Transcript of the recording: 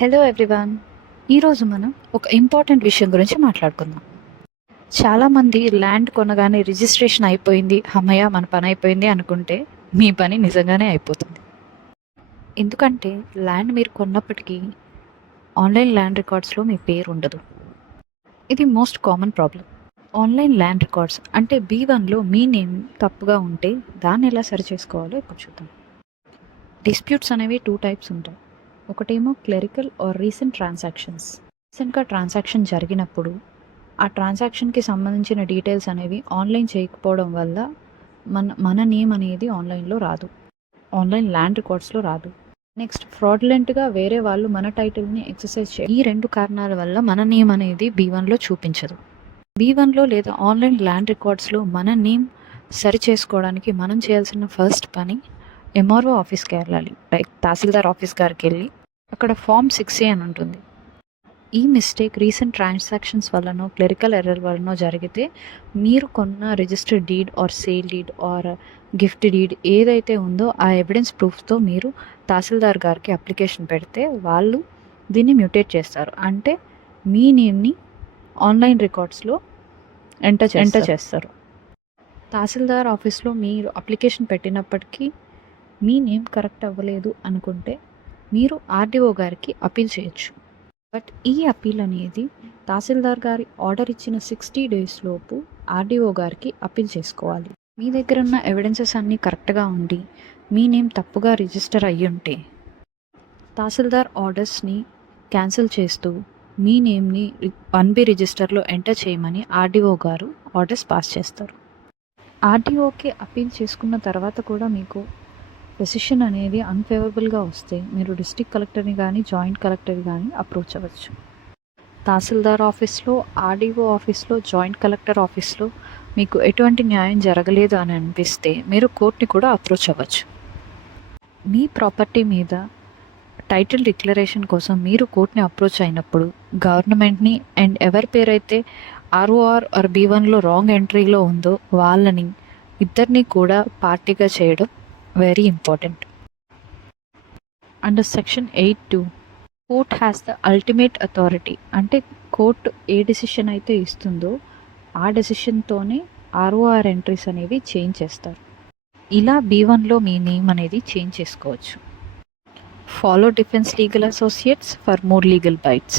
Hello everyone. ఈరోజు మనం ఒక ఇంపార్టెంట్ విషయం గురించి మాట్లాడుకుందాం. చాలామంది ల్యాండ్ కొనగానే రిజిస్ట్రేషన్ అయిపోయింది, అమ్మయ్య మన పని అయిపోయింది అనుకుంటే మీ పని నిజంగానే అయిపోతుంది. ఎందుకంటే ల్యాండ్ మీరు కొన్నప్పటికీ ఆన్లైన్ ల్యాండ్ రికార్డ్స్లో మీ పేరు ఉండదు. ఇది most common problem. Online land records అంటే B1లో మీ నేమ్ తప్పుగా ఉంటే దాన్ని ఎలా సరి చేసుకోవాలో ఇప్పుడు చూద్దాం. డిస్ప్యూట్స్ అనేవి 2 టైప్స్ ఉంటాయి. ఒకటేమో క్లెరికల్ ఆర్ రీసెంట్ ట్రాన్సాక్షన్స్. రీసెంట్గా ట్రాన్సాక్షన్ జరిగినప్పుడు ఆ ట్రాన్సాక్షన్కి సంబంధించిన డీటెయిల్స్ అనేవి ఆన్లైన్ చేయకపోవడం వల్ల మన నేమ్ అనేది ఆన్లైన్లో రాదు, ఆన్లైన్ ల్యాండ్ రికార్డ్స్లో రాదు. నెక్స్ట్, ఫ్రాడ్లెంట్గా వేరే వాళ్ళు మన టైటిల్ని ఎక్సర్సైజ్ ఈ 2 కారణాల వల్ల మన నేమ్ అనేది B1లో చూపించదు. B1లో లేదా ఆన్లైన్ ల్యాండ్ రికార్డ్స్లో మన నేమ్ సరి చేసుకోవడానికి మనం చేయాల్సిన ఫస్ట్ పని MRO ఆఫీస్కి వెళ్ళాలి. లైక్ తహసీల్దార్ ఆఫీస్ గారికి వెళ్ళి అక్కడ ఫామ్ 6A అని ఉంటుంది. ఈ మిస్టేక్ రీసెంట్ ట్రాన్సాక్షన్స్ వల్లనో క్లెరికల్ ఎర్రర్ వల్లనో జరిగితే మీరు కొన్న registered deed or sale deed or gift deed ఏదైతే ఉందో ఆ ఎవిడెన్స్ ప్రూఫ్తో మీరు తహసీల్దార్ గారికి అప్లికేషన్ పెడితే వాళ్ళు దీన్ని మ్యూటేట్ చేస్తారు. అంటే మీ నేమ్ని ఆన్లైన్ రికార్డ్స్లో ఎంటర్ చేస్తారు. తహసీల్దార్ ఆఫీస్లో మీరు అప్లికేషన్ పెట్టినప్పటికీ మీ నేమ్ కరెక్ట్ అవ్వలేదు అనుకుంటే మీరు RDO గారికి అపీల్ చేయొచ్చు. బట్ ఈ అపీల్ అనేది తహసీల్దార్ గారి ఆర్డర్ ఇచ్చిన 60 days లోపు RDO గారికి అపీల్ చేసుకోవాలి. మీ దగ్గర ఉన్న ఎవిడెన్సెస్ అన్నీ కరెక్ట్గా ఉండి మీ నేమ్ తప్పుగా రిజిస్టర్ అయ్యి ఉంటే తహసీల్దార్ ఆర్డర్స్ని క్యాన్సిల్ చేస్తూ మీ నేమ్ని 1B రిజిస్టర్లో ఎంటర్ చేయమని RDO గారు ఆర్డర్స్ పాస్ చేస్తారు. RDOకి అపీల్ చేసుకున్న తర్వాత కూడా మీకు డెసిషన్ అనేది అన్ఫేవరబుల్గా వస్తే మీరు డిస్ట్రిక్ట్ కలెక్టర్ని కానీ జాయింట్ కలెక్టర్ని కానీ అప్రోచ్ అవ్వచ్చు. తహసీల్దార్ ఆఫీస్లో, RDO ఆఫీస్లో, జాయింట్ కలెక్టర్ ఆఫీస్లో మీకు ఎటువంటి న్యాయం జరగలేదు అని అనిపిస్తే మీరు కోర్టుని కూడా అప్రోచ్ అవ్వచ్చు. మీ ప్రాపర్టీ మీద టైటిల్ డిక్లరేషన్ కోసం మీరు కోర్టుని అప్రోచ్ అయినప్పుడు గవర్నమెంట్ని అండ్ ఎవరి పేరైతే ROR ఆర్ B1లో రాంగ్ ఎంట్రీలో ఉందో వాళ్ళని ఇద్దరిని కూడా పార్టీగా చేయడం very important. Under section 8(2) court has the ultimate authority. అంటే కోర్టు ఏ డెసిషన్ అయితే ఇస్తుందో ఆ డెసిషన్తోనే ROR ఎంట్రీస్ అనేవి చేంజ్ చేస్తారు. ఇలా B1లో మీ నేమ్ అనేది చేంజ్ చేసుకోవచ్చు. Follow Defense Legal Associates for more legal bites.